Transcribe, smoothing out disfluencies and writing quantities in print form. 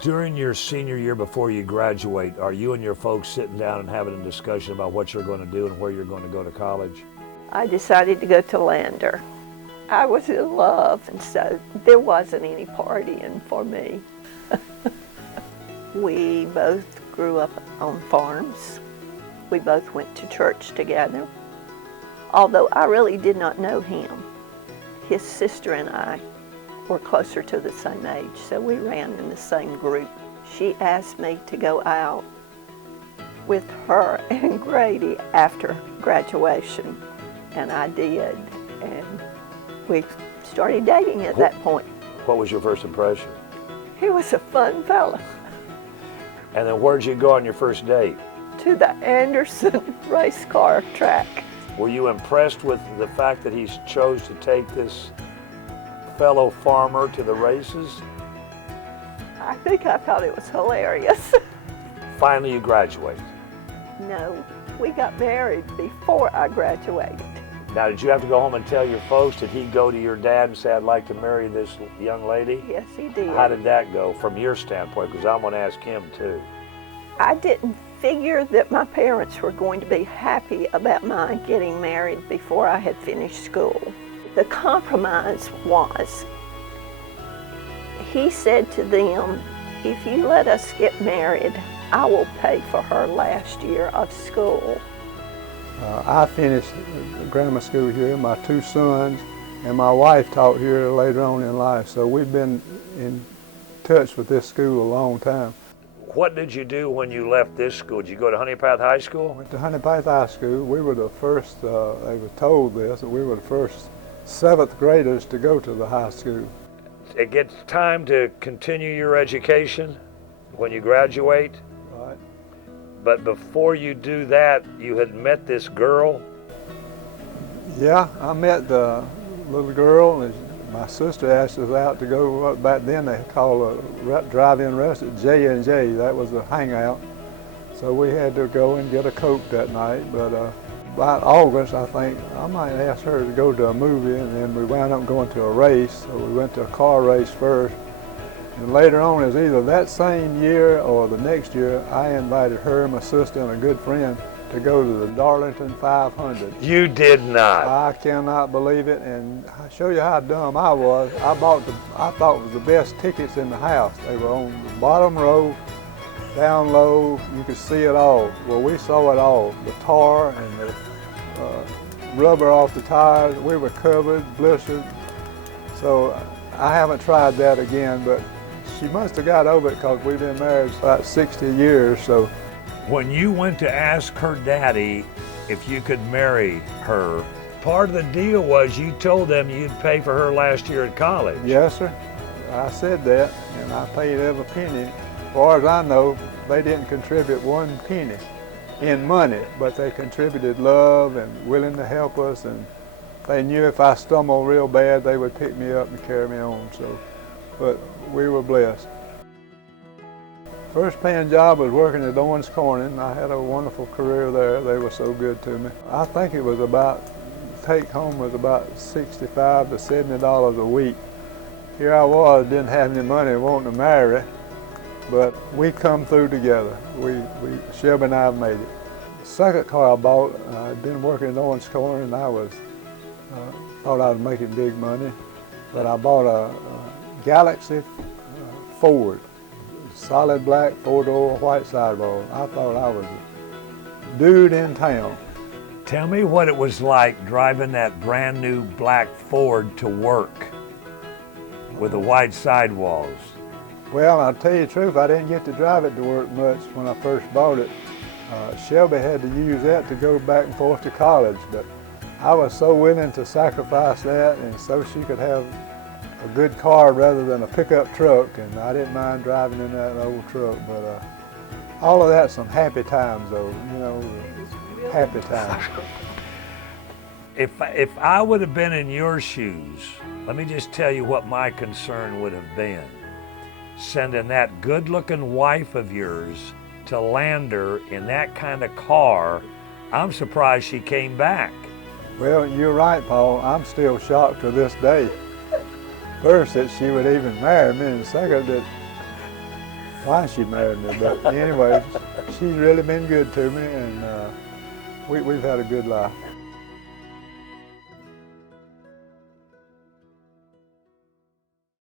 During your senior year before you graduate, are you and your folks sitting down and having a discussion about what you're going to do and where you're going to go to college? I decided to go to Lander. I was in love, and so there wasn't any partying for me. We both grew up on farms. We both went to church together. Although I really did not know him, his sister and I were closer to the same age, so we ran in the same group. She asked me to go out with her and Grady after graduation, and I did, and we started dating at that point. What was your first impression? He was a fun fella. And then where'd you go on your first date? To the Anderson race car track. Were you impressed with the fact that he chose to take this fellow farmer to the races? I think I thought it was hilarious. Finally, you graduated. No, we got married before I graduated. Now, did you have to go home and tell your folks? Did he go to your dad and say, I'd like to marry this young lady? Yes, he did. How did that go from your standpoint? Because I'm going to ask him too. I didn't figure that my parents were going to be happy about my getting married before I had finished school. The compromise was, he said to them, if you let us get married, I will pay for her last year of school. I finished grammar school here. My two sons and my wife taught here later on in life, so we've been in touch with this school a long time. What did you do when you left this school? Did you go to Honea Path High School? Went to Honea Path High School. We were the first, they were told this, that we were the first 7th graders to go to the high school. It gets time to continue your education when you graduate. Right. But before you do that, you had met this girl? Yeah, I met the little girl, and my sister asked us out to go, back then they called a drive-in restaurant, J&J, that was a hangout. So we had to go and get a Coke that night, but about August, I think, I might ask her to go to a movie, and then we wound up going to a race. So we went to a car race first, and later on, it was either that same year or the next year, I invited her, my sister, and a good friend to go to the Darlington 500. You did not. I cannot believe it, and I'll show you how dumb I was. I thought it was the best tickets in the house. They were on the bottom row, down low, you could see it all. Well, we saw it all, the tar and the rubber off the tires. We were covered, blistered. So I haven't tried that again, but she must have got over it because we've been married about 60 years. So when you went to ask her daddy if you could marry her, part of the deal was you told them you'd pay for her last year at college. Yes, sir. I said that, and I paid every penny. As far as I know, they didn't contribute one penny in money, but they contributed love and willing to help us, and they knew if I stumbled real bad, they would pick me up and carry me on. So, but we were blessed. First paying job was working at Owens Corning. I had a wonderful career there. They were so good to me. I think it was about, take home was about $65 to $70 a week. Here I was, didn't have any money, wanting to marry, but we come through together. Shelby and I have made it. The second car I bought, I'd been working at Owens Corning, and I thought I was making big money, but I bought a Galaxy Ford. Solid black, 4-door, white sidewall. I thought I was a dude in town. Tell me what it was like driving that brand new black Ford to work with the white sidewalls. Well, I'll tell you the truth, I didn't get to drive it to work much when I first bought it. Shelby had to use that to go back and forth to college, but I was so willing to sacrifice that and so she could have a good car rather than a pickup truck, and I didn't mind driving in that old truck, but all of that's some happy times though, you know, happy times. If I would have been in your shoes, let me just tell you what my concern would have been. Sending that good-looking wife of yours to Lander in that kind of car, I'm surprised she came back. Well, you're right, Paul. I'm still shocked to this day. First, that she would even marry me, and second, that why she married me. But anyway, she's really been good to me, and we've had a good life.